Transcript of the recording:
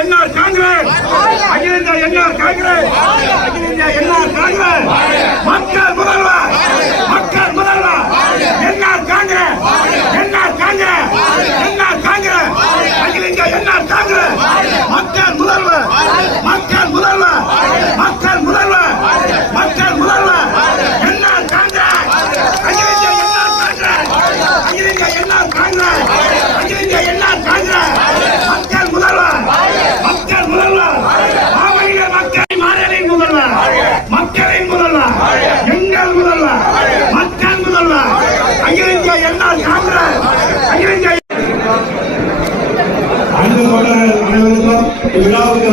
NR Congress, அகில இந்திய NR Congress, அகில இந்திய என்ஆர் காங்கிரஸ், மக்கள் முதல்வர், மக்கள் முதல்வர், NR Congress, NR Congress, NR Congress, அகில இந்திய என்ஆர் காங்கிரஸ், மக்கள் முதல்வர், மக்கள் முதல்வர், மக்கள் முதல்வர், மக்கள் முதல்வர், என்ஆர் காங்கிரஸ், அகில இந்திய என்ஆர் காங்கிரஸ், அகில இந்திய என்ஆர் காங்கிரஸ், அகில இந்திய என்ஆர் காங்கிரஸ், மக்கள் முதல்வர், மக்கள் முதல்வர், மாவட்ட மக்கள் மாநிலின் முதல்வர், மக்களின் முதல்வர், எங்கள் முதல்வர், மக்கள் முதல்வர், அகில இந்திய என்ஆர் காங்கிரஸ், அகில இந்திய அனைவருக்கும் விழாவுக்கு